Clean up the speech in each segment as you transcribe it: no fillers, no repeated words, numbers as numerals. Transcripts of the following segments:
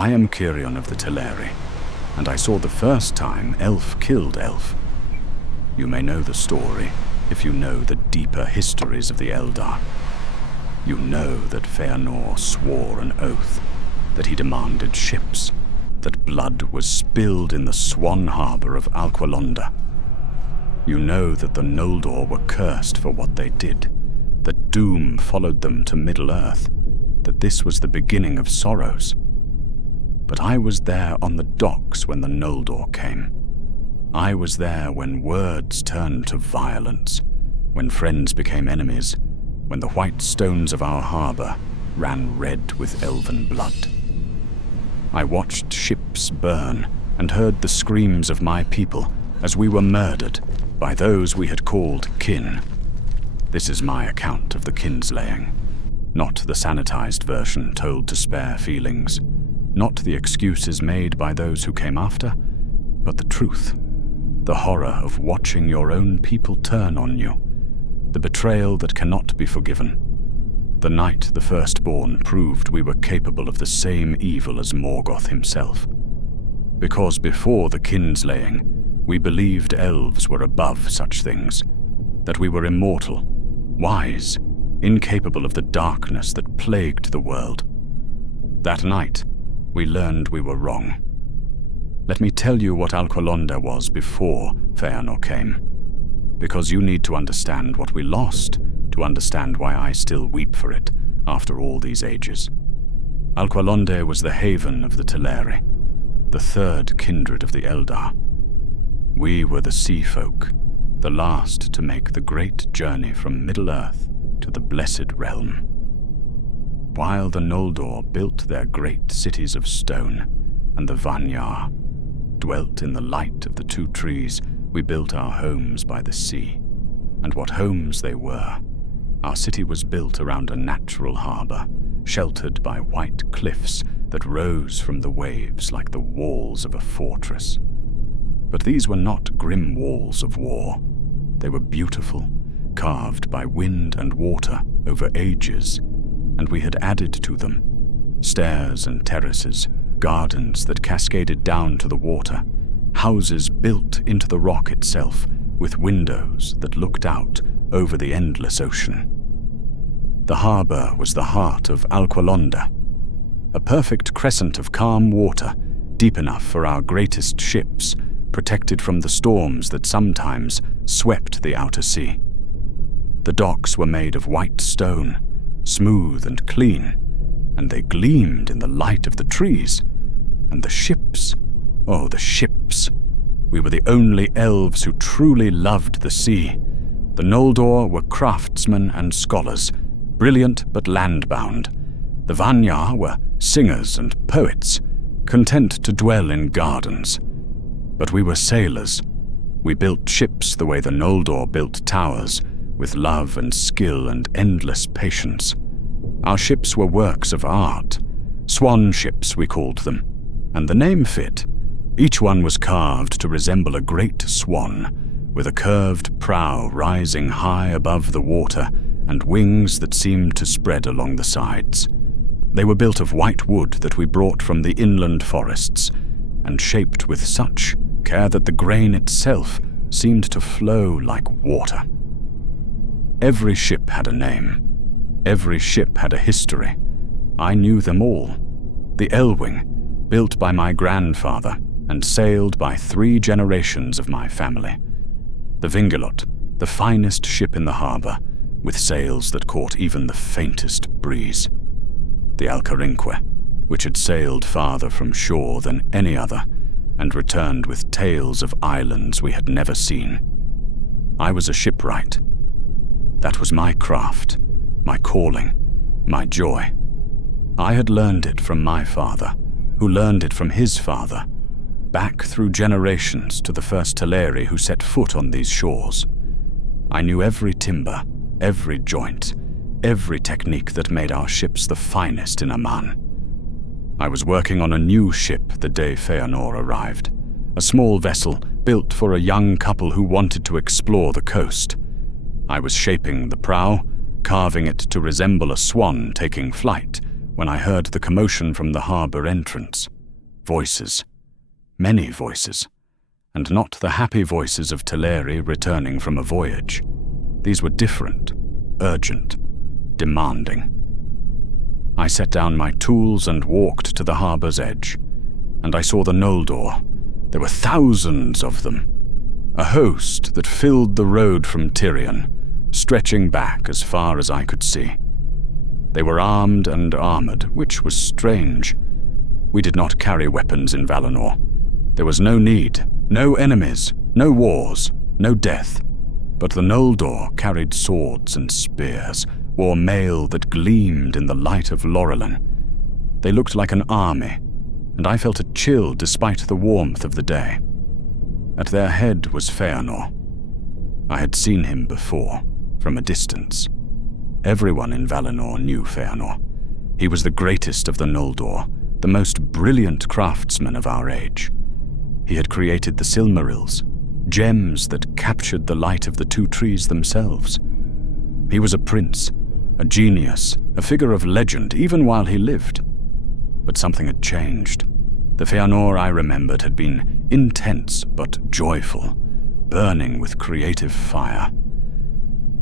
I am Círyon of the Teleri, and I saw the first time elf killed elf. You may know the story if you know the deeper histories of the Eldar. You know that Fëanor swore an oath, that he demanded ships, that blood was spilled in the swan harbor of Alqualondë. You know that the Noldor were cursed for what they did, that doom followed them to Middle-earth, that this was the beginning of sorrows. But I was there on the docks when the Noldor came. I was there when words turned to violence, when friends became enemies, when the white stones of our harbor ran red with elven blood. I watched ships burn and heard the screams of my people as we were murdered by those we had called kin. This is my account of the Kinslaying, not the sanitized version told to spare feelings, not the excuses made by those who came after, but the truth, the horror of watching your own people turn on you, the betrayal that cannot be forgiven. The night the Firstborn proved we were capable of the same evil as Morgoth himself. Because before the Kinslaying, we believed elves were above such things, that we were immortal, wise, incapable of the darkness that plagued the world. That night, we learned we were wrong. Let me tell you what Alqualondë was before Fëanor came, because you need to understand what we lost to understand why I still weep for it after all these ages. Alqualondë was the haven of the Teleri, the third kindred of the Eldar. We were the sea folk, the last to make the great journey from Middle-earth to the Blessed Realm. While the Noldor built their great cities of stone, and the Fëanor dwelt in the light of the two trees, we built our homes by the sea. And what homes they were! Our city was built around a natural harbor, sheltered by white cliffs that rose from the waves like the walls of a fortress. But these were not grim walls of war. They were beautiful, carved by wind and water over ages, and we had added to them stairs and terraces, gardens that cascaded down to the water, houses built into the rock itself with windows that looked out over the endless ocean. The harbor was the heart of Alqualondë, a perfect crescent of calm water, deep enough for our greatest ships, protected from the storms that sometimes swept the outer sea. The docks were made of white stone, smooth and clean, and they gleamed in the light of the trees. And the ships, oh, the ships! We were the only elves who truly loved the sea. The Noldor were craftsmen and scholars, brilliant but landbound. The Fëanor were singers and poets, content to dwell in gardens. But we were sailors. We built ships the way the Noldor built towers, with love and skill and endless patience. Our ships were works of art. Swan ships, we called them, and the name fit. Each one was carved to resemble a great swan, with a curved prow rising high above the water and wings that seemed to spread along the sides. They were built of white wood that we brought from the inland forests, and shaped with such care that the grain itself seemed to flow like water. Every ship had a name. Every ship had a history. I knew them all. The Elwing, built by my grandfather and sailed by 3 generations of my family. The Vingilot, the finest ship in the harbor, with sails that caught even the faintest breeze. The Alqualondë, which had sailed farther from shore than any other, and returned with tales of islands we had never seen. I was a shipwright. That was my craft, my calling, my joy. I had learned it from my father, who learned it from his father, back through generations to the first Teleri who set foot on these shores. I knew every timber, every joint, every technique that made our ships the finest in Aman. I was working on a new ship the day Fëanor arrived, a small vessel built for a young couple who wanted to explore the coast. I was shaping the prow, carving it to resemble a swan taking flight, when I heard the commotion from the harbour entrance. Voices. Many voices. And not the happy voices of Teleri returning from a voyage. These were different, urgent, demanding. I set down my tools and walked to the harbour's edge, and I saw the Noldor. There were thousands of them, a host that filled the road from Círyon, stretching back as far as I could see. They were armed and armoured, which was strange. We did not carry weapons in Fëanor. There was no need, no enemies, no wars, no death. But the Noldor carried swords and spears, wore mail that gleamed in the light of Laurelin. They looked like an army, and I felt a chill despite the warmth of the day. At their head was Fëanor. I had seen him before, from a distance. Everyone in Fëanor knew Fëanor. He was the greatest of the Noldor, the most brilliant craftsman of our age. He had created the Silmarils, gems that captured the light of the two trees themselves. He was a prince, a genius, a figure of legend, even while he lived. But something had changed. The Fëanor I remembered had been intense but joyful, burning with creative fire.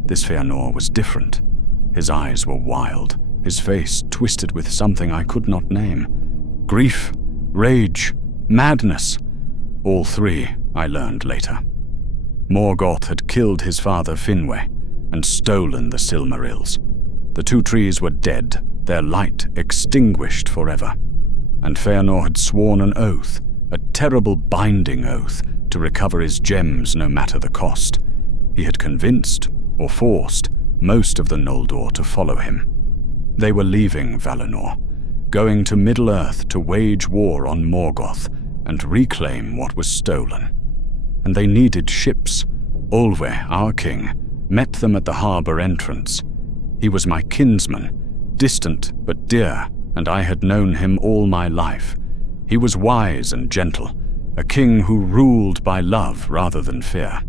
This Fëanor was different. His eyes were wild, his face twisted with something I could not name. Grief, rage, madness. All three, I learned later. Morgoth had killed his father Finwë and stolen the Silmarils. The two trees were dead, their light extinguished forever. And Fëanor had sworn an oath, a terrible binding oath, to recover his gems no matter the cost. He had convinced, or forced, most of the Noldor to follow him. They were leaving Fëanor, going to Middle-earth to wage war on Morgoth and reclaim what was stolen. And they needed ships. Olwe, our king, met them at the harbour entrance. He was my kinsman, distant but dear, and I had known him all my life. He was wise and gentle, a king who ruled by love rather than fear.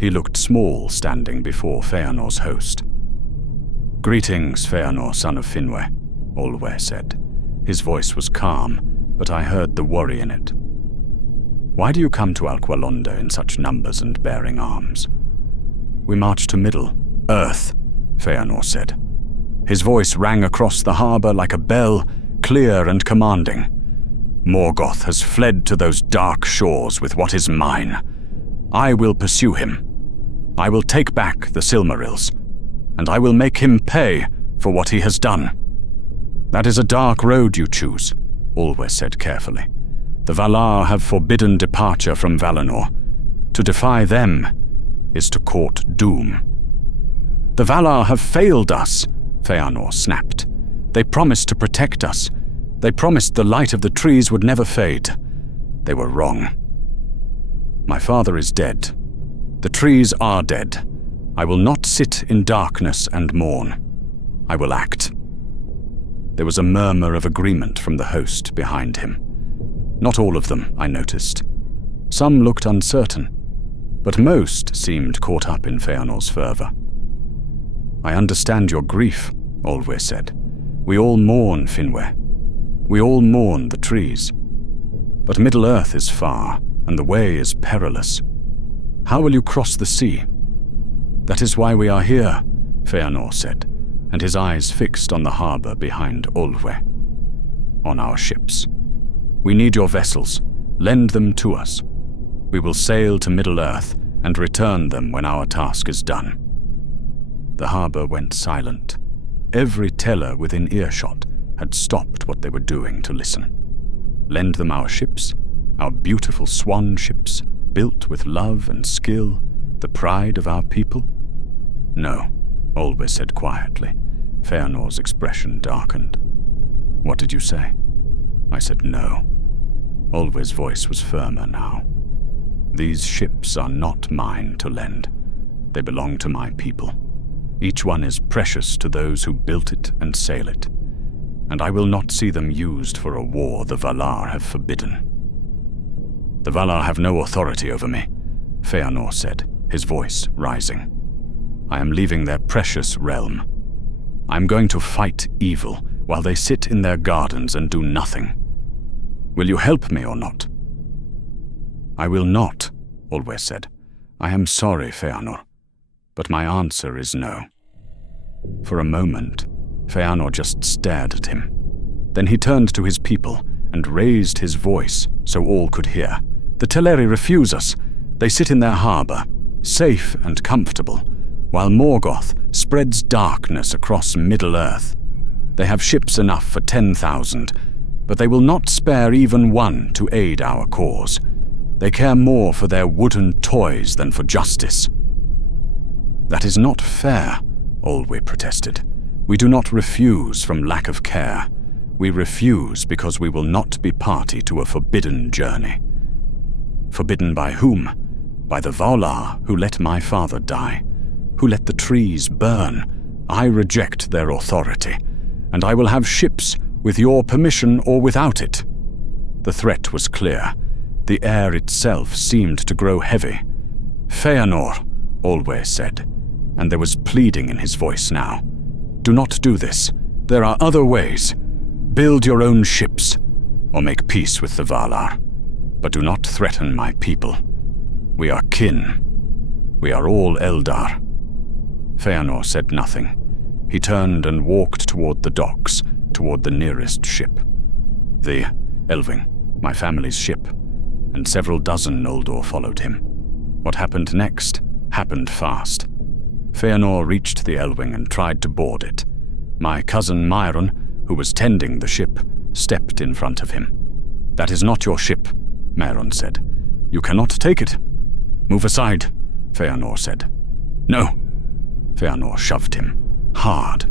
He looked small standing before Fëanor's host. "Greetings, Fëanor, son of Finwë," Olwe said. His voice was calm, but I heard the worry in it. "Why do you come to Alqualondë in such numbers and bearing arms?" "We march to Middle-earth," Fëanor said. His voice rang across the harbour like a bell, clear and commanding. "Morgoth has fled to those dark shores with what is mine. I will pursue him. I will take back the Silmarils, and I will make him pay for what he has done." "That is a dark road you choose," Olwe said carefully. "The Valar have forbidden departure from Fëanor. To defy them is to court doom." "The Valar have failed us," Fëanor snapped. "They promised to protect us. They promised the light of the trees would never fade. They were wrong. My father is dead. The trees are dead. I will not sit in darkness and mourn. I will act." There was a murmur of agreement from the host behind him. Not all of them, I noticed. Some looked uncertain, but most seemed caught up in Fëanor's fervour. "I understand your grief," Olwe said. "We all mourn Finwë. We all mourn the trees. But Middle-earth is far, and the way is perilous. How will you cross the sea?" "That is why we are here," Fëanor said, and his eyes fixed on the harbour behind Olwe. "On our ships. We need your vessels. Lend them to us. We will sail to Middle-earth and return them when our task is done." The harbour went silent. Every teller within earshot had stopped what they were doing to listen. Lend them our ships, our beautiful swan ships, built with love and skill, the pride of our people? "No," Olwe said quietly. Fëanor's expression darkened. "What did you say?" I said no. Olwe's voice was firmer now. "These ships are not mine to lend. They belong to my people. Each one is precious to those who built it and sail it, and I will not see them used for a war the Valar have forbidden." "The Valar have no authority over me," Fëanor said, his voice rising. "I am leaving their precious realm. I am going to fight evil while they sit in their gardens and do nothing. Will you help me or not?" "I will not," Olwe said. "I am sorry, Fëanor, but my answer is no." For a moment, Fëanor just stared at him. Then he turned to his people and raised his voice so all could hear. "The Teleri refuse us. They sit in their harbor, safe and comfortable, while Morgoth spreads darkness across Middle-earth. They have ships enough for 10,000, but they will not spare even one to aid our cause. They care more for their wooden toys than for justice." "That is not fair," Olwe protested. "We do not refuse from lack of care. We refuse because we will not be party to a forbidden journey." "Forbidden by whom?" "By the Valar who let my father die, who let the trees burn. I reject their authority, and I will have ships with your permission or without it." The threat was clear. The air itself seemed to grow heavy. "Fëanor," Olwe said, and there was pleading in his voice now. "Do not do this. There are other ways. Build your own ships, or make peace with the Valar. But do not threaten my people. We are kin. We are all Eldar." Fëanor said nothing. He turned and walked toward the docks, toward the nearest ship. The Elving, my family's ship, and several dozen Noldor followed him. What happened next happened fast. Fëanor reached the Elving and tried to board it. My cousin Myron, who was tending the ship, stepped in front of him. "That is not your ship," Myron said. "You cannot take it." "Move aside," Fëanor said. "No." Fëanor shoved him, hard.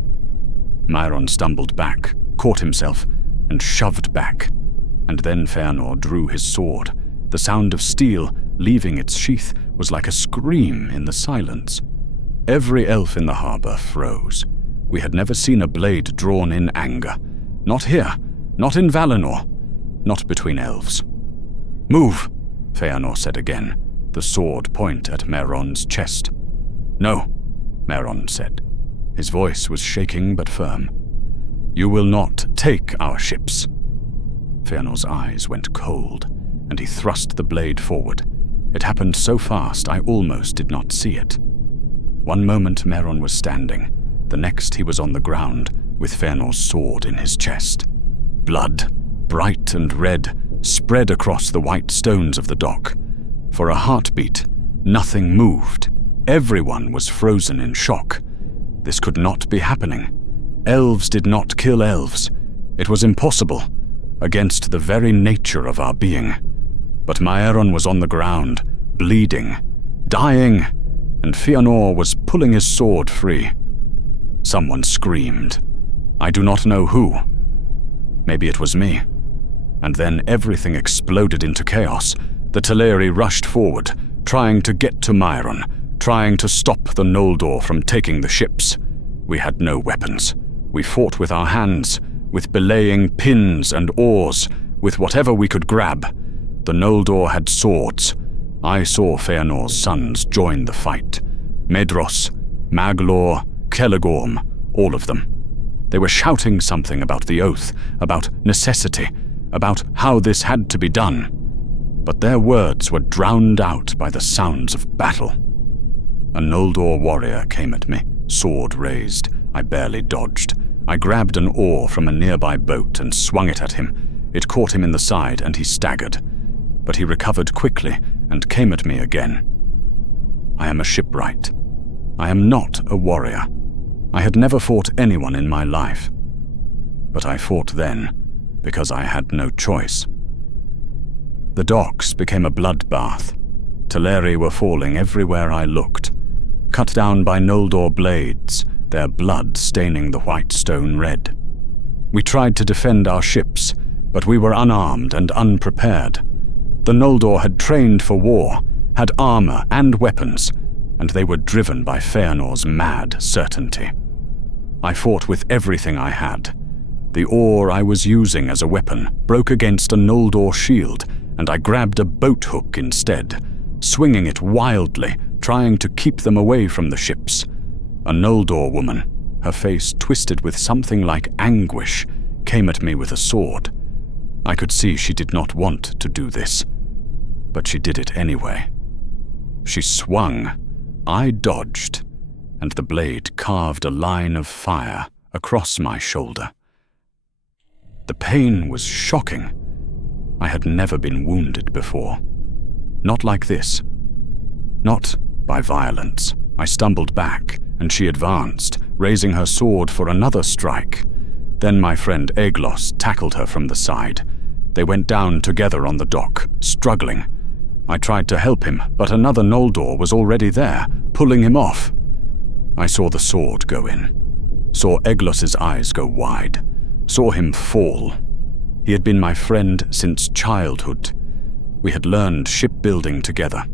Myron stumbled back, caught himself, and shoved back. And then Fëanor drew his sword. The sound of steel leaving its sheath was like a scream in the silence. Every elf in the harbor froze. We had never seen a blade drawn in anger. Not here, not in Valinor, not between elves. "Move," Fëanor said again, the sword point at Merron's chest. "No," Merron said. His voice was shaking but firm. "You will not take our ships." Fëanor's eyes went cold, and he thrust the blade forward. It happened so fast I almost did not see it. One moment Merron was standing, the next he was on the ground, with Fëanor's sword in his chest. Blood, bright and red, spread across the white stones of the dock. For a heartbeat, nothing moved. Everyone was frozen in shock. This could not be happening. Elves did not kill elves. It was impossible, against the very nature of our being. But Maeron was on the ground, bleeding, dying, and Fëanor was pulling his sword free. Someone screamed. I do not know who. Maybe it was me. And then everything exploded into chaos. The Teleri rushed forward, trying to get to Maeron, trying to stop the Noldor from taking the ships. We had no weapons. We fought with our hands, with belaying pins and oars, with whatever we could grab. The Noldor had swords. I saw Fëanor's sons join the fight. Medros, Maglor, Celegorm, all of them. They were shouting something about the oath, about necessity, about how this had to be done. But their words were drowned out by the sounds of battle. A Noldor warrior came at me, sword raised. I barely dodged. I grabbed an oar from a nearby boat and swung it at him. It caught him in the side and he staggered. But he recovered quickly and came at me again. I am a shipwright. I am not a warrior. I had never fought anyone in my life. But I fought then because I had no choice. The docks became a bloodbath. Teleri were falling everywhere I looked, cut down by Noldor blades, their blood staining the white stone red. We tried to defend our ships, but we were unarmed and unprepared. The Noldor had trained for war, had armor and weapons, and they were driven by Fëanor's mad certainty. I fought with everything I had. The oar I was using as a weapon broke against a Noldor shield, and I grabbed a boat hook instead, swinging it wildly, trying to keep them away from the ships. A Noldor woman, her face twisted with something like anguish, came at me with a sword. I could see she did not want to do this, but she did it anyway. She swung, I dodged, and the blade carved a line of fire across my shoulder. The pain was shocking. I had never been wounded before. Not like this. Not by violence. I stumbled back, and she advanced, raising her sword for another strike. Then my friend Eglos tackled her from the side. They went down together on the dock, struggling. I tried to help him, but another Noldor was already there, pulling him off. I saw the sword go in. Saw Eglos's eyes go wide. Saw him fall. He had been my friend since childhood. We had learned shipbuilding together.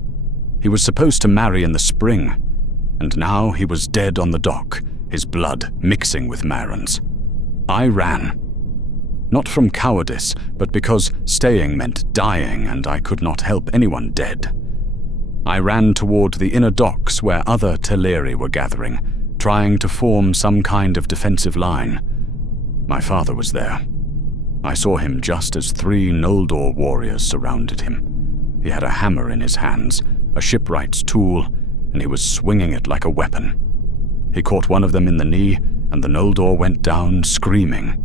He was supposed to marry in the spring, and now he was dead on the dock, his blood mixing with Maren's. I ran. Not from cowardice, but because staying meant dying, and I could not help anyone dead. I ran toward the inner docks where other Teleri were gathering, trying to form some kind of defensive line. My father was there. I saw him just as 3 Noldor warriors surrounded him. He had a hammer in his hands, a shipwright's tool, and he was swinging it like a weapon. He caught one of them in the knee, and the Noldor went down screaming.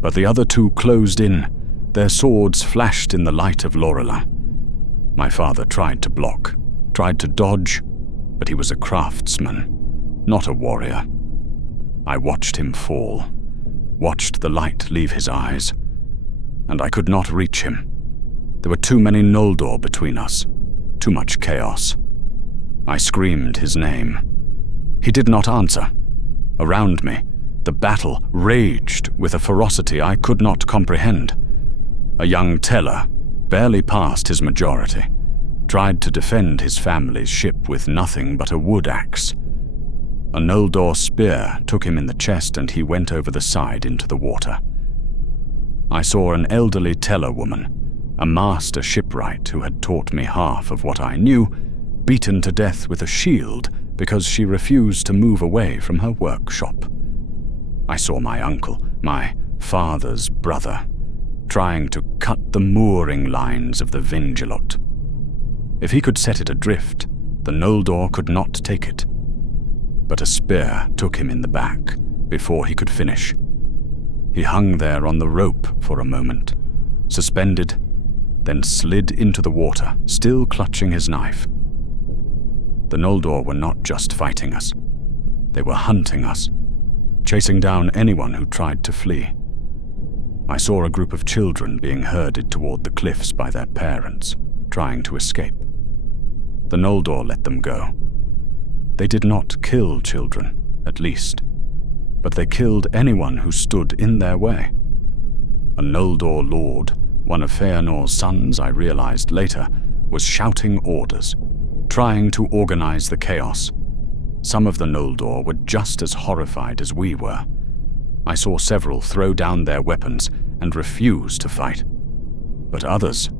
But the other 2 closed in. Their swords flashed in the light of Lorelei. My father tried to block, tried to dodge, but he was a craftsman, not a warrior. I watched him fall, watched the light leave his eyes, and I could not reach him. There were too many Noldor between us, too much chaos. I screamed his name. He did not answer. Around me, the battle raged with a ferocity I could not comprehend. A young Teller, barely past his majority, tried to defend his family's ship with nothing but a wood axe. A Noldor spear took him in the chest and he went over the side into the water. I saw an elderly Teller woman, a master shipwright who had taught me half of what I knew, beaten to death with a shield because she refused to move away from her workshop. I saw my uncle, my father's brother, trying to cut the mooring lines of the Vingilot. If he could set it adrift, the Noldor could not take it. But a spear took him in the back before he could finish. He hung there on the rope for a moment, suspended, then slid into the water, still clutching his knife. The Noldor were not just fighting us. They were hunting us, chasing down anyone who tried to flee. I saw a group of children being herded toward the cliffs by their parents, trying to escape. The Noldor let them go. They did not kill children, at least, but they killed anyone who stood in their way. A Noldor lord, one of Fëanor's sons, I realized later, was shouting orders, trying to organize the chaos. Some of the Noldor were just as horrified as we were. I saw several throw down their weapons and refuse to fight. But others,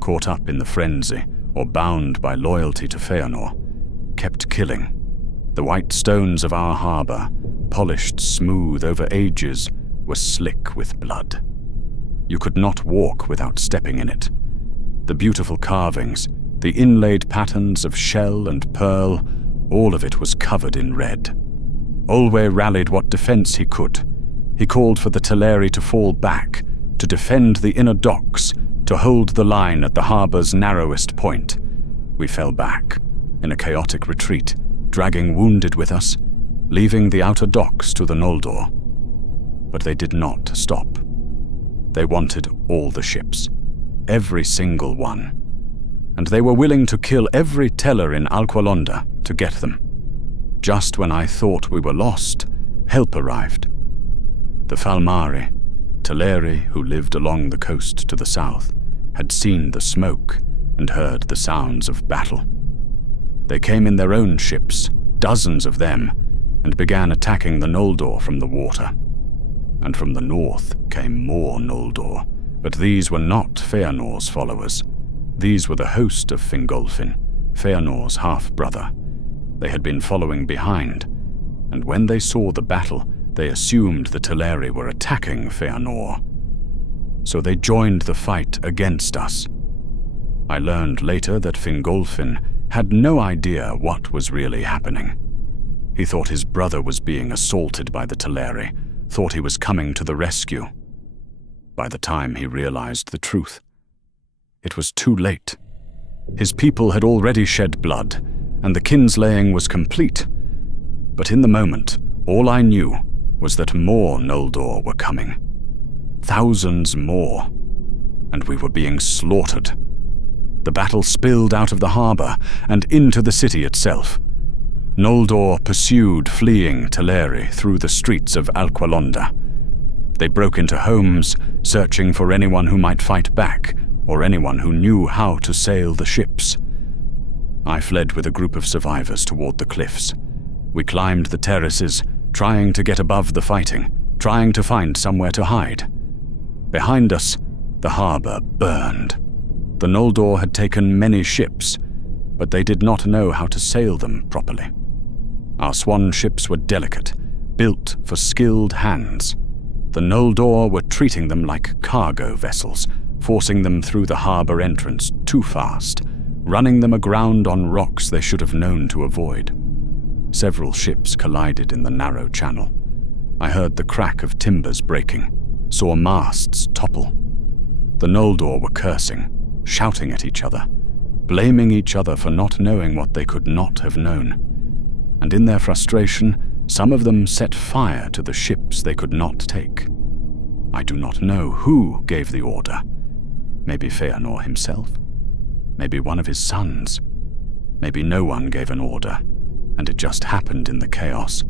caught up in the frenzy or bound by loyalty to Fëanor, kept killing. The white stones of our harbor, polished smooth over ages, were slick with blood. You could not walk without stepping in it. The beautiful carvings, the inlaid patterns of shell and pearl, all of it was covered in red. Olwe rallied what defense he could. He called for the Teleri to fall back, to defend the inner docks, to hold the line at the harbor's narrowest point. We fell back, in a chaotic retreat, dragging wounded with us, leaving the outer docks to the Noldor. But they did not stop. They wanted all the ships, every single one. And they were willing to kill every Teller in Alqualondë to get them. Just when I thought we were lost, help arrived. The Falmari, Teleri who lived along the coast to the south, had seen the smoke and heard the sounds of battle. They came in their own ships, dozens of them, and began attacking the Noldor from the water. And from the north came more Noldor, but these were not Fëanor's followers. These were the host of Fingolfin, Fëanor's half-brother. They had been following behind, and when they saw the battle, they assumed the Teleri were attacking Fëanor. So they joined the fight against us. I learned later that Fingolfin had no idea what was really happening. He thought his brother was being assaulted by the Teleri, thought he was coming to the rescue. By the time he realized the truth, it was too late. His people had already shed blood, and the kinslaying was complete. But in the moment, all I knew was that more Noldor were coming. Thousands more, and we were being slaughtered. The battle spilled out of the harbor and into the city itself. Noldor pursued fleeing Teleri through the streets of Alqualondë. They broke into homes, searching for anyone who might fight back, or anyone who knew how to sail the ships. I fled with a group of survivors toward the cliffs. We climbed the terraces, trying to get above the fighting, trying to find somewhere to hide. Behind us, the harbor burned. The Noldor had taken many ships, but they did not know how to sail them properly. Our swan ships were delicate, built for skilled hands. The Noldor were treating them like cargo vessels, forcing them through the harbor entrance too fast, running them aground on rocks they should have known to avoid. Several ships collided in the narrow channel. I heard the crack of timbers breaking, saw masts topple. The Noldor were cursing, shouting at each other, blaming each other for not knowing what they could not have known. And in their frustration, some of them set fire to the ships they could not take. I do not know who gave the order. Maybe Fëanor himself. Maybe one of his sons. Maybe no one gave an order, and it just happened in the chaos.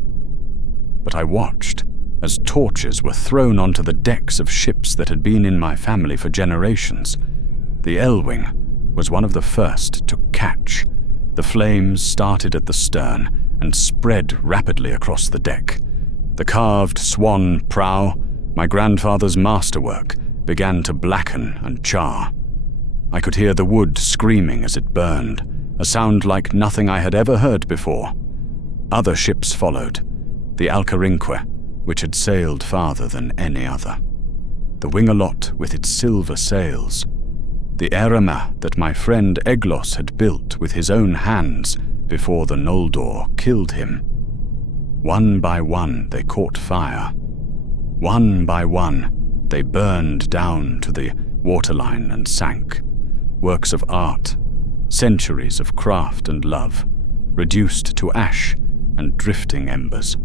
But I watched as torches were thrown onto the decks of ships that had been in my family for generations. The Elwing was one of the first to catch. The flames started at the stern and spread rapidly across the deck. The carved swan prow, my grandfather's masterwork, began to blacken and char. I could hear the wood screaming as it burned, a sound like nothing I had ever heard before. Other ships followed, the Alqualondë, which had sailed farther than any other. The Wingalot with its silver sails, the Erema that my friend Eglos had built with his own hands before the Noldor killed him. One by one they caught fire. One by one they burned down to the waterline and sank. Works of art, centuries of craft and love, reduced to ash and drifting embers.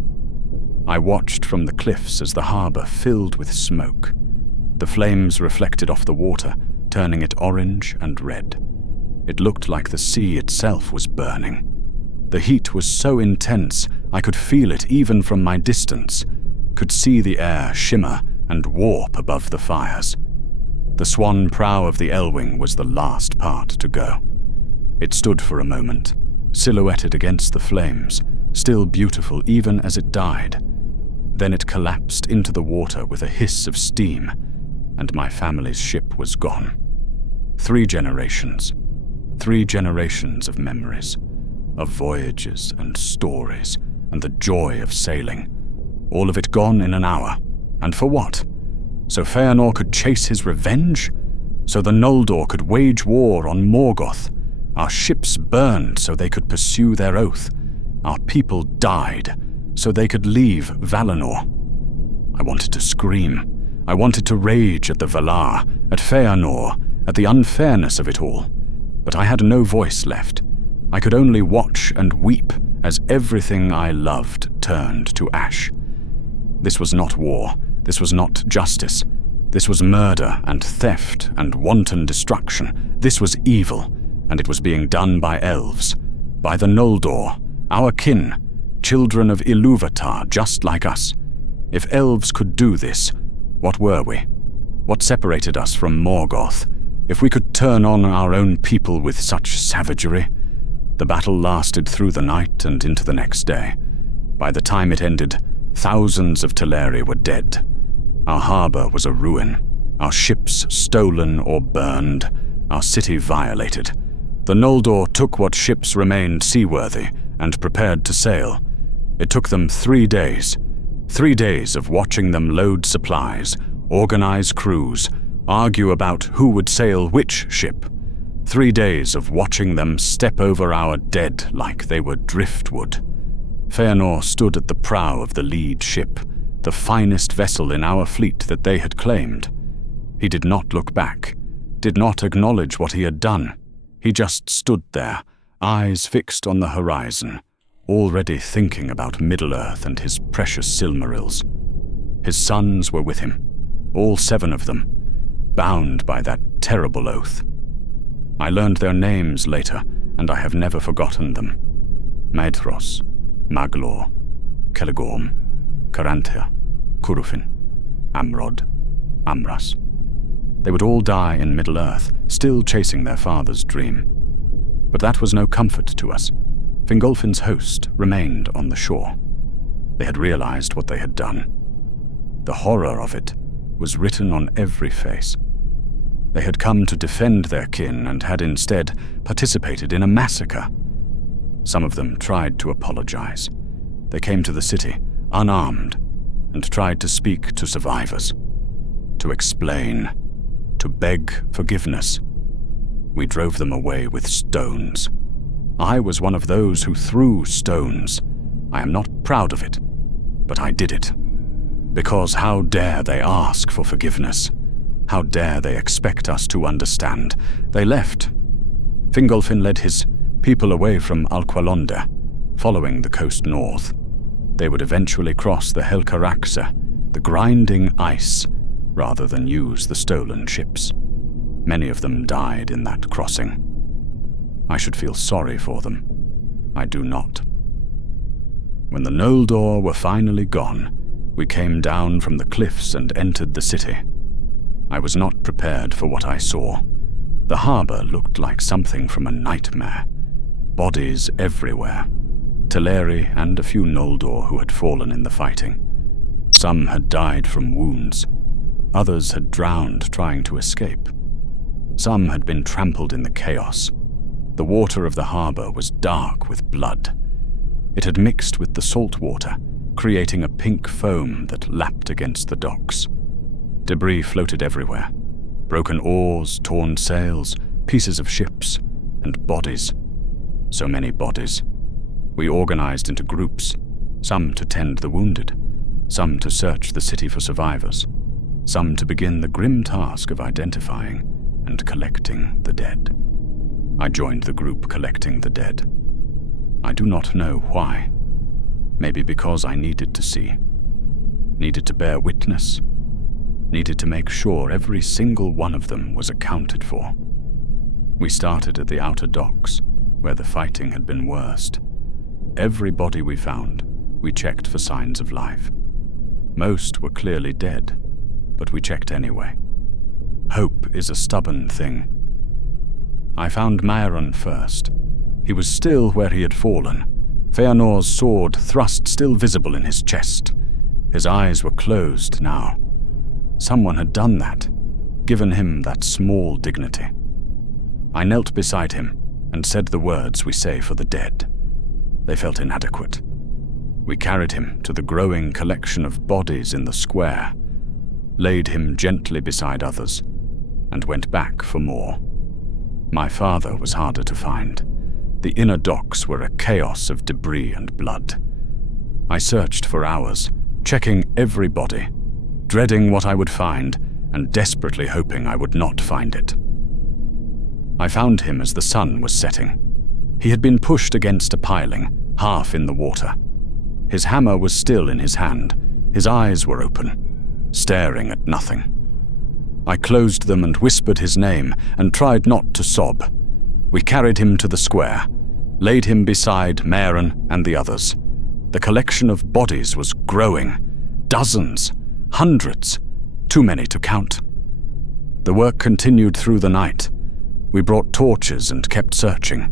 I watched from the cliffs as the harbor filled with smoke. The flames reflected off the water, turning it orange and red. It looked like the sea itself was burning. The heat was so intense I could feel it even from my distance, could see the air shimmer and warp above the fires. The swan prow of the Elwing was the last part to go. It stood for a moment, silhouetted against the flames, still beautiful even as it died. Then it collapsed into the water with a hiss of steam, and my family's ship was gone. 3 generations of memories, of voyages and stories, and the joy of sailing. All of it gone in an hour. And for what? So Fëanor could chase his revenge? So the Noldor could wage war on Morgoth? Our ships burned so they could pursue their oath. Our people died so they could leave Valinor. I wanted to scream. I wanted to rage at the Valar, at Fëanor, at the unfairness of it all. But I had no voice left. I could only watch and weep as everything I loved turned to ash. This was not war. This was not justice. This was murder and theft and wanton destruction. This was evil, and it was being done by elves, by the Noldor, our kin, children of Ilúvatar just like us. If elves could do this, what were we? What separated us from Morgoth? If we could turn on our own people with such savagery? The battle lasted through the night and into the next day. By the time it ended, thousands of Teleri were dead. Our harbor was a ruin, our ships stolen or burned, our city violated. The Noldor took what ships remained seaworthy and prepared to sail. It took them 3 days. 3 days of watching them load supplies, organize crews, argue about who would sail which ship. 3 days of watching them step over our dead like they were driftwood. Fëanor stood at the prow of the lead ship, the finest vessel in our fleet that they had claimed. He did not look back, did not acknowledge what he had done. He just stood there, eyes fixed on the horizon, already thinking about Middle-earth and his precious Silmarils. His sons were with him, all 7 of them, bound by that terrible oath. I learned their names later, and I have never forgotten them. Maedhros, Maglor, Celegorm, Caranthir, Curufin, Amrod, Amras. They would all die in Middle-earth, still chasing their father's dream. But that was no comfort to us. Fingolfin's host remained on the shore. They had realized what they had done. The horror of it was written on every face. They had come to defend their kin and had instead participated in a massacre. Some of them tried to apologize. They came to the city, unarmed, and tried to speak to survivors, to explain, to beg forgiveness. We drove them away with stones. I was one of those who threw stones. I am not proud of it, but I did it. Because how dare they ask for forgiveness? How dare they expect us to understand? They left. Fingolfin led his people away from Alqualondë, following the coast north. They would eventually cross the Helcaraxa, the grinding ice, rather than use the stolen ships. Many of them died in that crossing. I should feel sorry for them. I do not. When the Noldor were finally gone, we came down from the cliffs and entered the city. I was not prepared for what I saw. The harbor looked like something from a nightmare. Bodies everywhere. Teleri and a few Noldor who had fallen in the fighting. Some had died from wounds. Others had drowned trying to escape. Some had been trampled in the chaos. The water of the harbor was dark with blood. It had mixed with the salt water, creating a pink foam that lapped against the docks. Debris floated everywhere. Broken oars, torn sails, pieces of ships, and bodies. So many bodies. We organized into groups, some to tend the wounded, some to search the city for survivors, some to begin the grim task of identifying and collecting the dead. I joined the group collecting the dead. I do not know why. Maybe because I needed to see, needed to bear witness, needed to make sure every single one of them was accounted for. We started at the outer docks, where the fighting had been worst. Every body we found, we checked for signs of life. Most were clearly dead, but we checked anyway. Hope is a stubborn thing. I found Mairon first. He was still where he had fallen, Fëanor's sword thrust still visible in his chest. His eyes were closed now. Someone had done that, given him that small dignity. I knelt beside him and said the words we say for the dead. They felt inadequate. We carried him to the growing collection of bodies in the square, laid him gently beside others, and went back for more. My father was harder to find. The inner docks were a chaos of debris and blood. I searched for hours, checking every body, dreading what I would find, and desperately hoping I would not find it. I found him as the sun was setting. He had been pushed against a piling, half in the water. His hammer was still in his hand. His eyes were open, staring at nothing. I closed them and whispered his name and tried not to sob. We carried him to the square, laid him beside Mairon and the others. The collection of bodies was growing. Dozens, hundreds, too many to count. The work continued through the night. We brought torches and kept searching.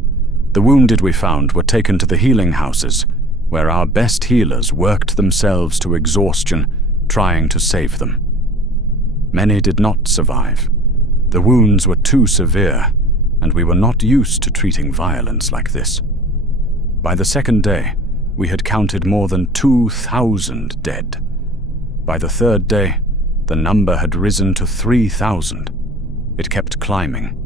The wounded we found were taken to the healing houses, where our best healers worked themselves to exhaustion, trying to save them. Many did not survive. The wounds were too severe, and we were not used to treating violence like this. By the second day, we had counted more than 2,000 dead. By the third day, the number had risen to 3,000. It kept climbing.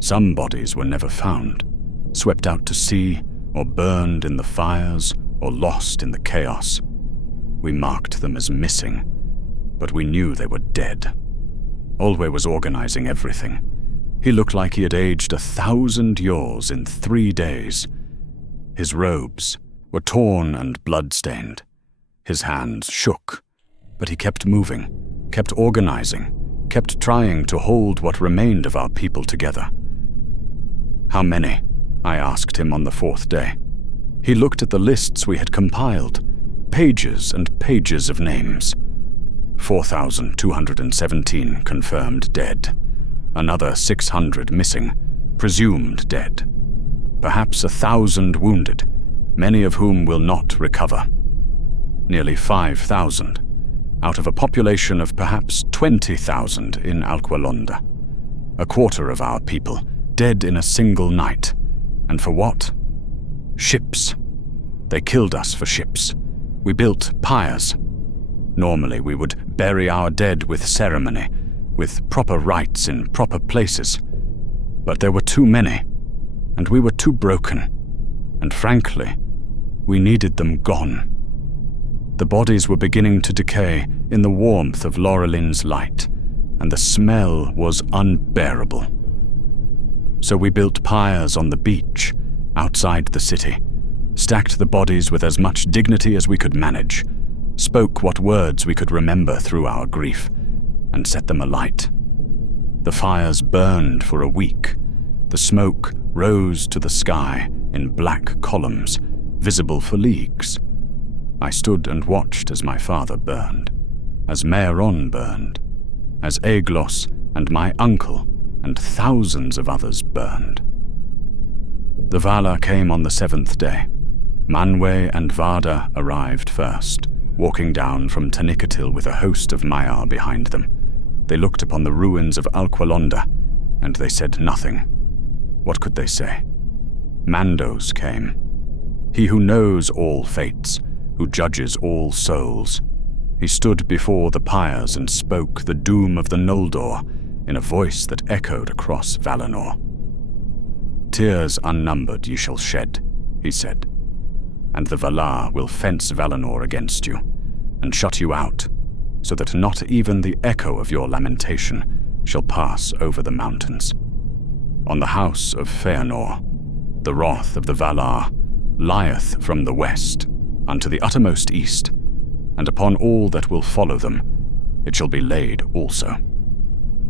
Some bodies were never found, swept out to sea, or burned in the fires, or lost in the chaos. We marked them as missing, but we knew they were dead. Olwe was organizing everything. He looked like he had aged 1,000 years in 3 days. His robes were torn and blood-stained. His hands shook, but he kept moving, kept organizing, kept trying to hold what remained of our people together. "How many?" I asked him on the 4th day. He looked at the lists we had compiled, pages and pages of names. 4,217 confirmed dead. Another 600 missing, presumed dead. Perhaps 1,000 wounded, many of whom will not recover. Nearly 5,000, out of a population of perhaps 20,000 in Alqualondë. A quarter of our people, dead in a single night. And for what? Ships. They killed us for ships. We built pyres. Normally we would bury our dead with ceremony, with proper rites in proper places. But there were too many, and we were too broken. And frankly, we needed them gone. The bodies were beginning to decay in the warmth of Laurelin's light, and the smell was unbearable. So we built pyres on the beach, outside the city, stacked the bodies with as much dignity as we could manage, spoke what words we could remember through our grief, and set them alight. The fires burned for a week. The smoke rose to the sky in black columns, visible for leagues. I stood and watched as my father burned, as Meron burned, as Aeglos and my uncle and thousands of others burned. The Valar came on the 7th day. Manwë and Vardar arrived first, walking down from Tanicatil with a host of Maiar behind them. They looked upon the ruins of Alqualondë, and they said nothing. What could they say? Mandos came. He who knows all fates, who judges all souls. He stood before the pyres and spoke the doom of the Noldor in a voice that echoed across Valinor. "Tears unnumbered ye shall shed," he said, "and the Valar will fence Valinor against you, and shut you out, so that not even the echo of your lamentation shall pass over the mountains. On the house of Fëanor, the wrath of the Valar lieth from the west unto the uttermost east, and upon all that will follow them it shall be laid also.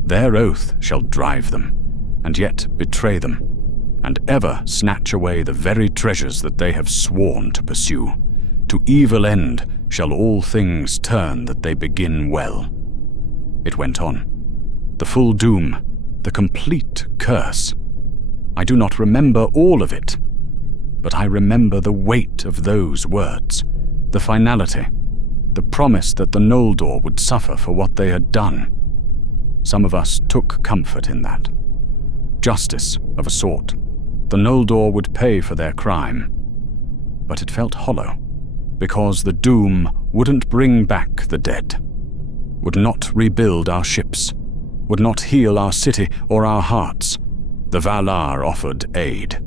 Their oath shall drive them, and yet betray them, and ever snatch away the very treasures that they have sworn to pursue. To evil end shall all things turn that they begin well." It went on. The full doom, the complete curse. I do not remember all of it, but I remember the weight of those words, the finality, the promise that the Noldor would suffer for what they had done. Some of us took comfort in that. Justice, of a sort. The Noldor would pay for their crime. But it felt hollow, because the doom wouldn't bring back the dead, would not rebuild our ships, would not heal our city or our hearts. The Valar offered aid,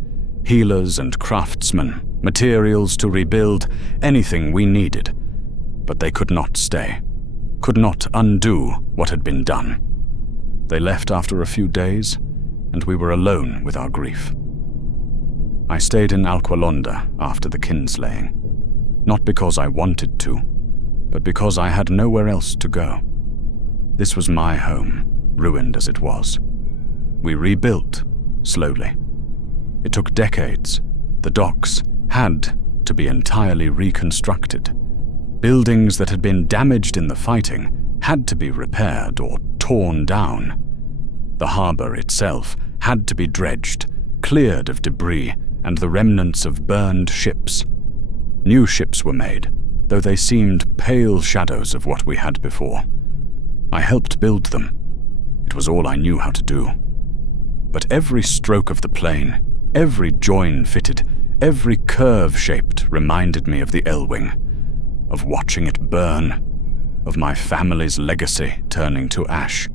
healers and craftsmen, materials to rebuild, anything we needed. But they could not stay, could not undo what had been done. They left after a few days, and we were alone with our grief. I stayed in Alqualondë after the Kinslaying, not because I wanted to, but because I had nowhere else to go. This was my home, ruined as it was. We rebuilt, slowly. It took decades. The docks had to be entirely reconstructed. Buildings that had been damaged in the fighting had to be repaired or torn down. The harbor itself had to be dredged, cleared of debris and the remnants of burned ships. New ships were made, though they seemed pale shadows of what we had before. I helped build them. It was all I knew how to do. But every stroke of the plane, every join fitted, every curve-shaped reminded me of the Elwing, of watching it burn, of my family's legacy turning to ash.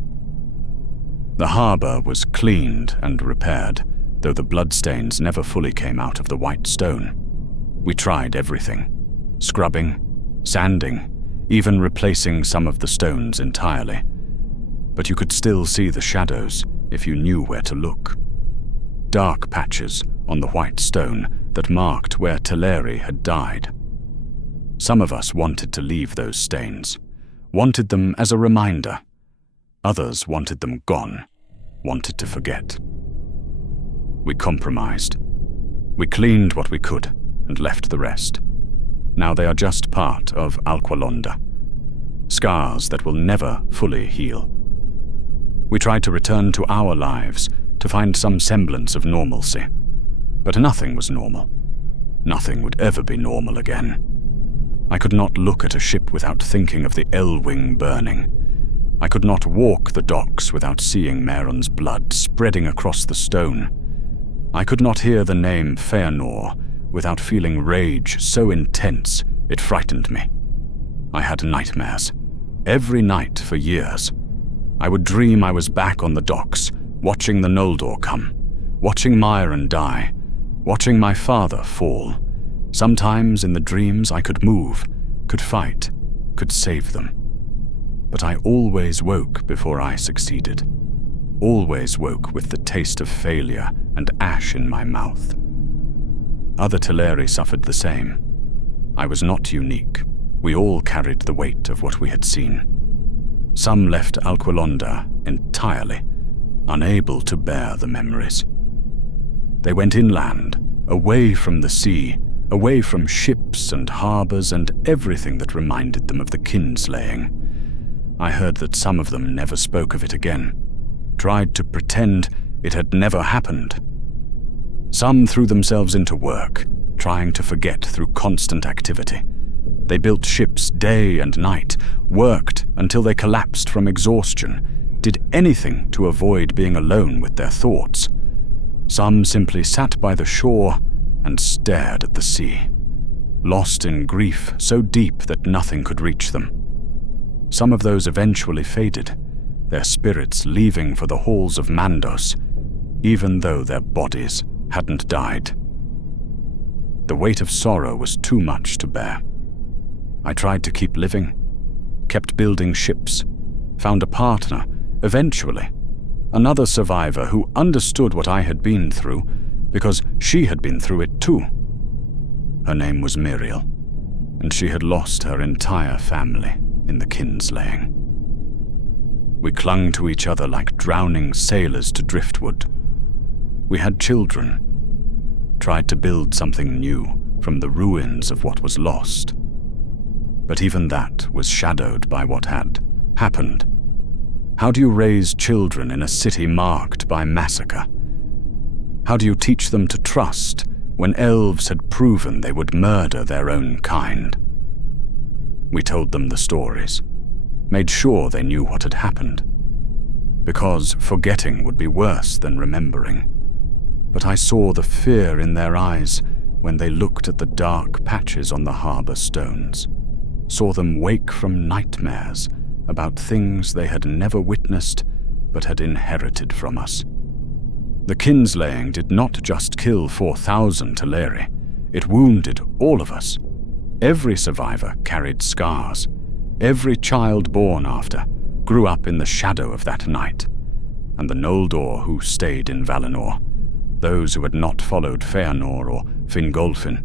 The harbor was cleaned and repaired, though the bloodstains never fully came out of the white stone. We tried everything: scrubbing, sanding, even replacing some of the stones entirely. But you could still see the shadows if you knew where to look. Dark patches on the white stone that marked where Teleri had died. Some of us wanted to leave those stains, wanted them as a reminder. Others wanted them gone, wanted to forget. We compromised. We cleaned what we could and left the rest. Now they are just part of Alqualondë, scars that will never fully heal. We tried to return to our lives, to find some semblance of normalcy. But nothing was normal. Nothing would ever be normal again. I could not look at a ship without thinking of the Elwing burning. I could not walk the docks without seeing Merion's blood spreading across the stone. I could not hear the name Fëanor without feeling rage so intense it frightened me. I had nightmares, every night for years. I would dream I was back on the docks, watching the Noldor come, watching Myron die, watching my father fall. Sometimes in the dreams I could move, could fight, could save them. But I always woke before I succeeded. Always woke with the taste of failure and ash in my mouth. Other Teleri suffered the same. I was not unique. We all carried the weight of what we had seen. Some left Alqualondë entirely, unable to bear the memories. They went inland, away from the sea, away from ships and harbors and everything that reminded them of the Kinslaying. I heard that some of them never spoke of it again, tried to pretend it had never happened. Some threw themselves into work, trying to forget through constant activity. They built ships day and night, worked until they collapsed from exhaustion, did anything to avoid being alone with their thoughts. Some simply sat by the shore and stared at the sea, lost in grief so deep that nothing could reach them. Some of those eventually faded, their spirits leaving for the halls of Mandos, even though their bodies hadn't died. The weight of sorrow was too much to bear. I tried to keep living, kept building ships, found a partner, eventually, another survivor who understood what I had been through because she had been through it too. Her name was Miriel, and she had lost her entire family in the Kinslaying. We clung to each other like drowning sailors to driftwood. We had children, tried to build something new from the ruins of what was lost. But even that was shadowed by what had happened. How do you raise children in a city marked by massacre? How do you teach them to trust when elves had proven they would murder their own kind? We told them the stories, made sure they knew what had happened, because forgetting would be worse than remembering. But I saw the fear in their eyes when they looked at the dark patches on the harbor stones, saw them wake from nightmares about things they had never witnessed but had inherited from us. The Kinslaying did not just kill 4,000 Teleri, it wounded all of us. Every survivor carried scars. Every child born after grew up in the shadow of that night. And the Noldor who stayed in Valinor, those who had not followed Fëanor or Fingolfin,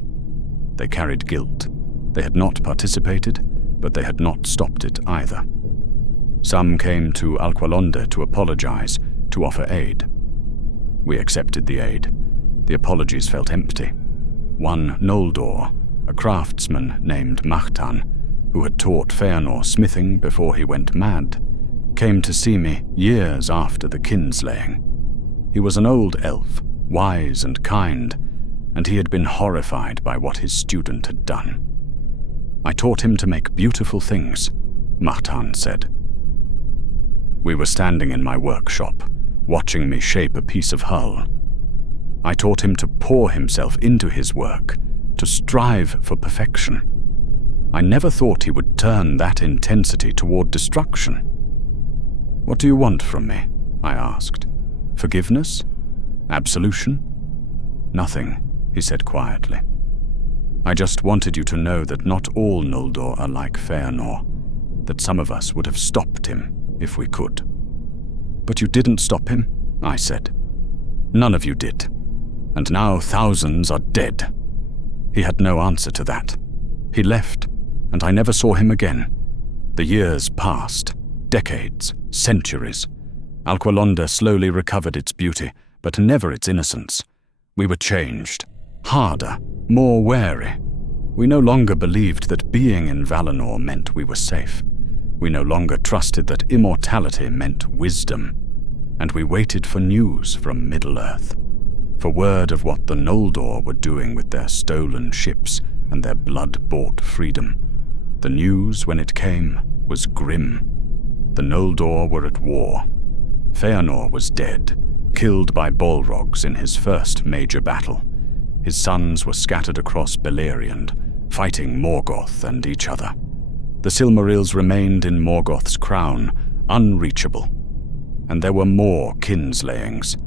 they carried guilt. They had not participated, but they had not stopped it either. Some came to Alqualondë to apologize, to offer aid. We accepted the aid. The apologies felt empty. One Noldor, a craftsman named Mahtan, who had taught Fëanor smithing before he went mad, came to see me years after the Kinslaying. He was an old elf, wise and kind, and he had been horrified by what his student had done. I taught him to make beautiful things, Mahtan said. We were standing in my workshop, watching me shape a piece of hull. I taught him to pour himself into his work, to strive for perfection. I never thought he would turn that intensity toward destruction. "What do you want from me?" I asked. "Forgiveness? Absolution?" "Nothing," he said quietly. "I just wanted you to know that not all Noldor are like Fëanor, that some of us would have stopped him if we could." "But you didn't stop him," I said. "None of you did. And now thousands are dead." He had no answer to that. He left, and I never saw him again. The years passed, decades, centuries. Alqualondë slowly recovered its beauty, but never its innocence. We were changed, harder, more wary. We no longer believed that being in Valinor meant we were safe. We no longer trusted that immortality meant wisdom. And we waited for news from Middle-earth, for word of what the Noldor were doing with their stolen ships and their blood-bought freedom. The news, when it came, was grim. The Noldor were at war. Fëanor was dead, killed by Balrogs in his first major battle. His sons were scattered across Beleriand, fighting Morgoth and each other. The Silmarils remained in Morgoth's crown, unreachable. And there were more kinslayings.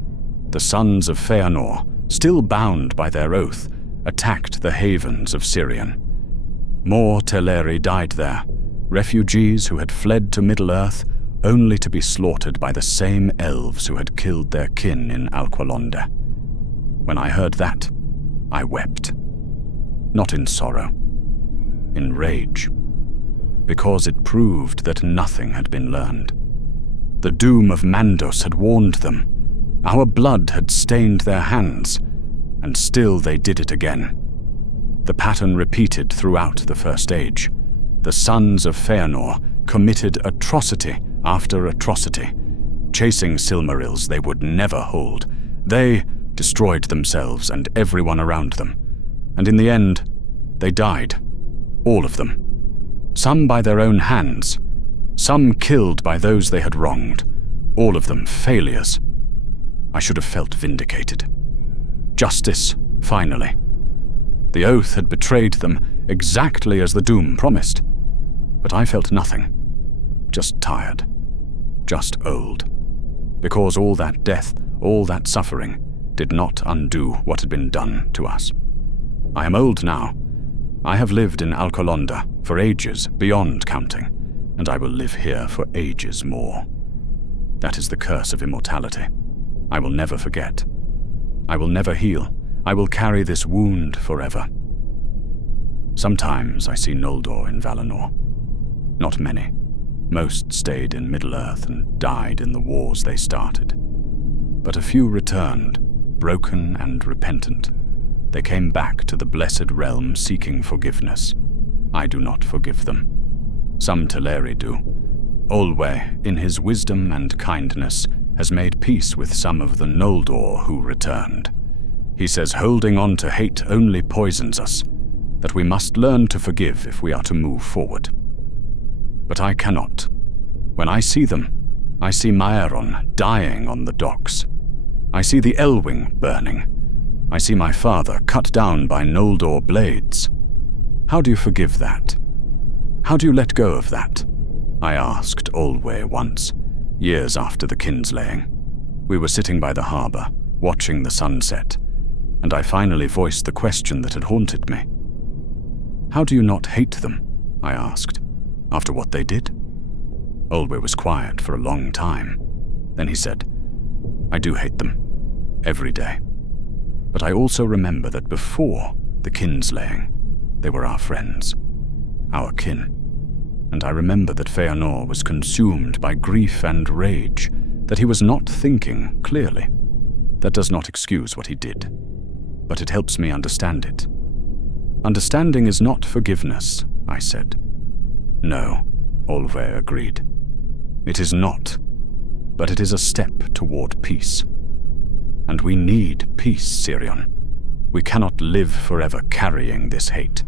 The sons of Fëanor, still bound by their oath, attacked the havens of Círyon. More Teleri died there, refugees who had fled to Middle-earth only to be slaughtered by the same elves who had killed their kin in Alqualondë. When I heard that, I wept. Not in sorrow, in rage, because it proved that nothing had been learned. The doom of Mandos had warned them. Our blood had stained their hands, and still they did it again. The pattern repeated throughout the First Age. The sons of Fëanor committed atrocity after atrocity, chasing Silmarils they would never hold. They destroyed themselves and everyone around them, and in the end, they died. All of them. Some by their own hands, some killed by those they had wronged, all of them failures. I should have felt vindicated. Justice, finally. The oath had betrayed them exactly as the doom promised. But I felt nothing. Just tired. Just old. Because all that death, all that suffering, did not undo what had been done to us. I am old now. I have lived in Alqualondë for ages beyond counting, and I will live here for ages more. That is the curse of immortality. I will never forget. I will never heal. I will carry this wound forever. Sometimes I see Noldor in Valinor. Not many. Most stayed in Middle-earth and died in the wars they started. But a few returned, broken and repentant. They came back to the blessed realm seeking forgiveness. I do not forgive them. Some Teleri do. Olwe, in his wisdom and kindness, has made peace with some of the Noldor who returned. He says holding on to hate only poisons us, that we must learn to forgive if we are to move forward. But I cannot. When I see them, I see Maeron dying on the docks. I see the Elwing burning. I see my father cut down by Noldor blades. How do you forgive that? How do you let go of that? I asked Olwe once, years after the kinslaying. We were sitting by the harbor, watching the sunset, and I finally voiced the question that had haunted me. How do you not hate them? I asked, after what they did. Olwe was quiet for a long time. Then he said, I do hate them, every day. But I also remember that before the kinslaying, they were our friends, our kin. And I remember that Fëanor was consumed by grief and rage, that he was not thinking clearly. That does not excuse what he did, but it helps me understand it. Understanding is not forgiveness, I said. No, Olwe agreed. It is not, but it is a step toward peace. And we need peace, Círyon. We cannot live forever carrying this hate.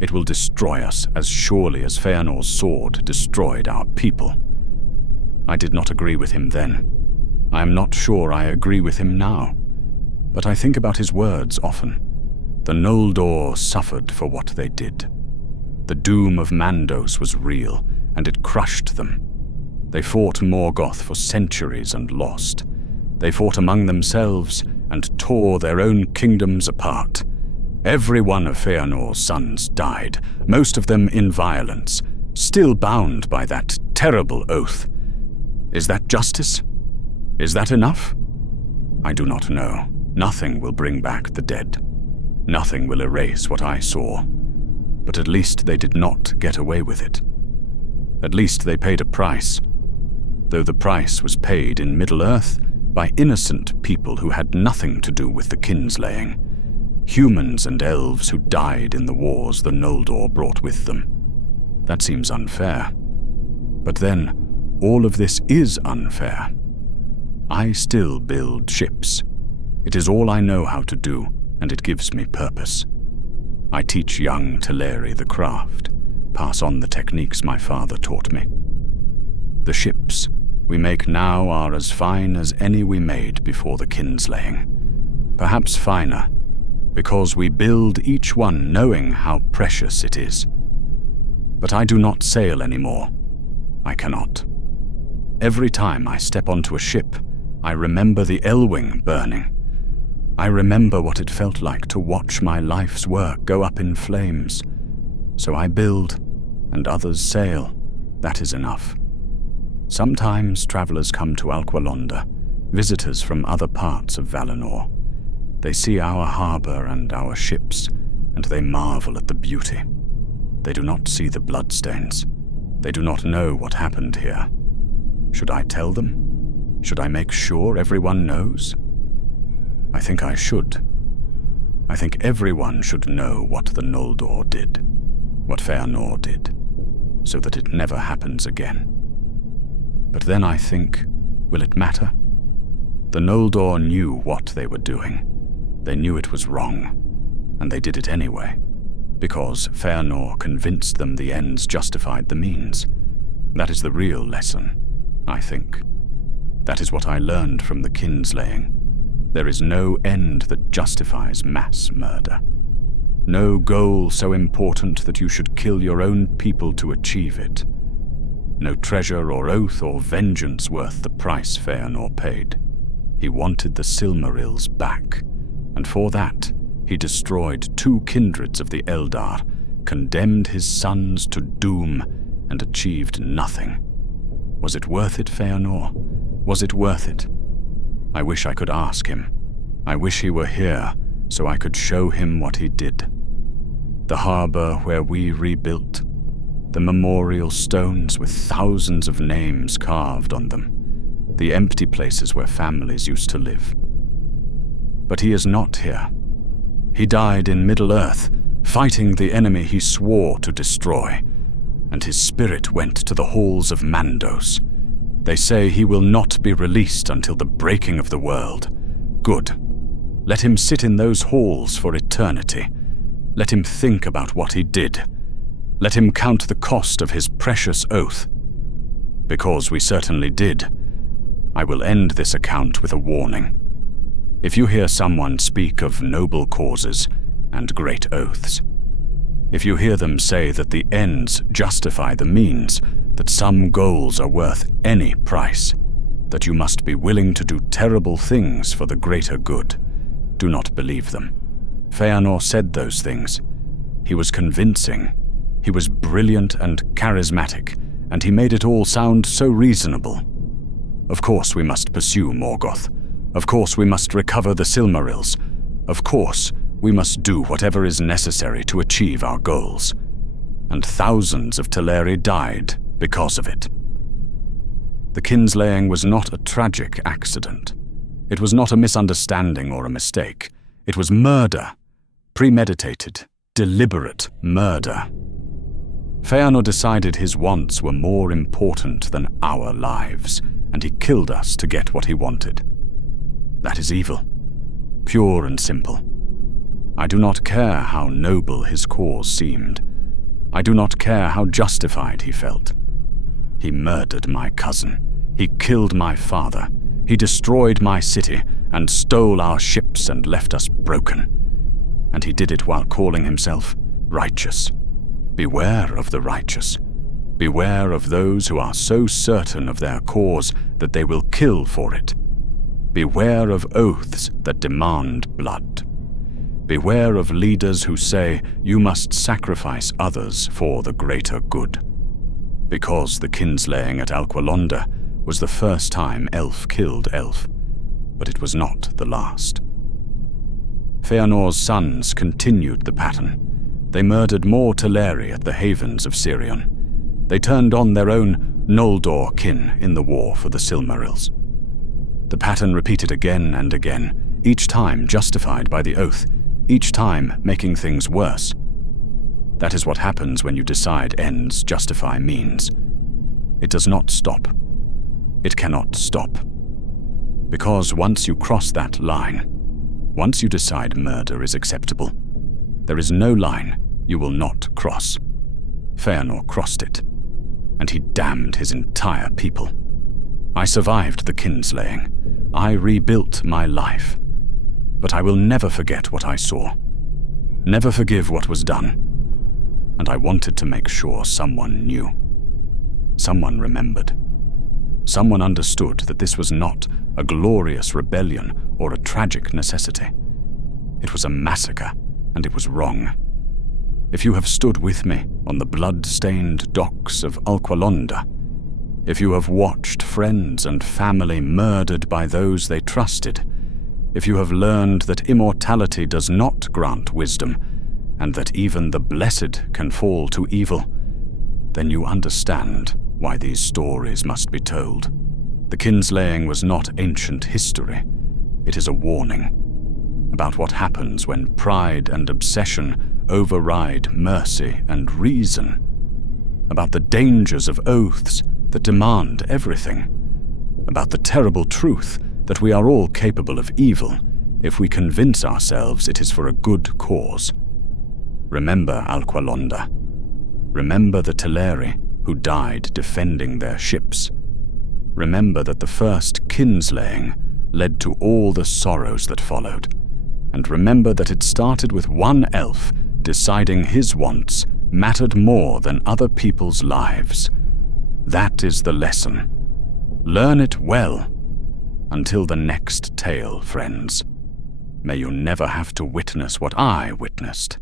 It will destroy us as surely as Fëanor's sword destroyed our people. I did not agree with him then. I am not sure I agree with him now. But I think about his words often. The Noldor suffered for what they did. The doom of Mandos was real, and it crushed them. They fought Morgoth for centuries and lost. They fought among themselves and tore their own kingdoms apart. Every one of Fëanor's sons died, most of them in violence, still bound by that terrible oath. Is that justice? Is that enough? I do not know. Nothing will bring back the dead. Nothing will erase what I saw. But at least they did not get away with it. At least they paid a price. Though the price was paid in Middle-earth by innocent people who had nothing to do with the kinslaying. Humans and elves who died in the wars the Noldor brought with them. That seems unfair. But then, all of this is unfair. I still build ships. It is all I know how to do, and it gives me purpose. I teach young Teleri the craft, pass on the techniques my father taught me. The ships we make now are as fine as any we made before the kinslaying. Perhaps finer, because we build each one knowing how precious it is. But I do not sail anymore. I cannot. Every time I step onto a ship, I remember the L-wing burning. I remember what it felt like to watch my life's work go up in flames. So I build, and others sail. That is enough. Sometimes travelers come to Alqualondë, visitors from other parts of Valinor. They see our harbor and our ships, and they marvel at the beauty. They do not see the bloodstains. They do not know what happened here. Should I tell them? Should I make sure everyone knows? I think I should. I think everyone should know what the Noldor did, what Fëanor did, so that it never happens again. But then I think, will it matter? The Noldor knew what they were doing. They knew it was wrong, and they did it anyway, because Fëanor convinced them the ends justified the means. That is the real lesson, I think. That is what I learned from the kinslaying. There is no end that justifies mass murder. No goal so important that you should kill your own people to achieve it. No treasure or oath or vengeance worth the price Fëanor paid. He wanted the Silmarils back, and for that he destroyed 2 kindreds of the Eldar, condemned his sons to doom, and achieved nothing. Was it worth it, Fëanor? Was it worth it? I wish I could ask him. I wish he were here, so I could show him what he did. The harbor where we rebuilt, the memorial stones with thousands of names carved on them, the empty places where families used to live. But he is not here. He died in Middle-earth, fighting the enemy he swore to destroy, and his spirit went to the halls of Mandos. They say he will not be released until the breaking of the world. Good. Let him sit in those halls for eternity. Let him think about what he did. Let him count the cost of his precious oath. Because we certainly did. I will end this account with a warning. If you hear someone speak of noble causes and great oaths, if you hear them say that the ends justify the means, that some goals are worth any price, that you must be willing to do terrible things for the greater good, do not believe them. Fëanor said those things. He was convincing. He was brilliant and charismatic, and he made it all sound so reasonable. Of course we must pursue Morgoth. Of course we must recover the Silmarils. Of course we must do whatever is necessary to achieve our goals. And thousands of Teleri died because of it. The kinslaying was not a tragic accident. It was not a misunderstanding or a mistake. It was murder. Premeditated, deliberate murder. Fëanor decided his wants were more important than our lives, and he killed us to get what he wanted. That is evil. Pure and simple. I do not care how noble his cause seemed. I do not care how justified he felt. He murdered my cousin. He killed my father. He destroyed my city, and stole our ships and left us broken. And he did it while calling himself righteous. Beware of the righteous. Beware of those who are so certain of their cause that they will kill for it. Beware of oaths that demand blood. Beware of leaders who say you must sacrifice others for the greater good. Because the kinslaying at Alqualondë was the first time elf killed elf, but it was not the last. Fëanor's sons continued the pattern. They murdered more Teleri at the havens of Círyon. They turned on their own Noldor kin in the war for the Silmarils. The pattern repeated again and again, each time justified by the oath, each time making things worse. That is what happens when you decide ends justify means. It does not stop. It cannot stop. Because once you cross that line, once you decide murder is acceptable, there is no line you will not cross. Fëanor crossed it, and he damned his entire people. I survived the kinslaying. I rebuilt my life. But I will never forget what I saw. Never forgive what was done. And I wanted to make sure someone knew. Someone remembered. Someone understood that this was not a glorious rebellion or a tragic necessity. It was a massacre, and it was wrong. If you have stood with me on the blood-stained docks of Alqualondë, if you have watched friends and family murdered by those they trusted, if you have learned that immortality does not grant wisdom, and that even the blessed can fall to evil, then you understand why these stories must be told. The kinslaying was not ancient history. It is a warning about what happens when pride and obsession override mercy and reason, about the dangers of oaths that demand everything, about the terrible truth that we are all capable of evil if we convince ourselves it is for a good cause. Remember Alqualondë. Remember the Teleri who died defending their ships. Remember that the first kinslaying led to all the sorrows that followed. And remember that it started with one elf deciding his wants mattered more than other people's lives. That is the lesson. Learn it well. Until the next tale, friends. May you never have to witness what I witnessed.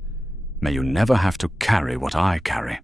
May you never have to carry what I carry.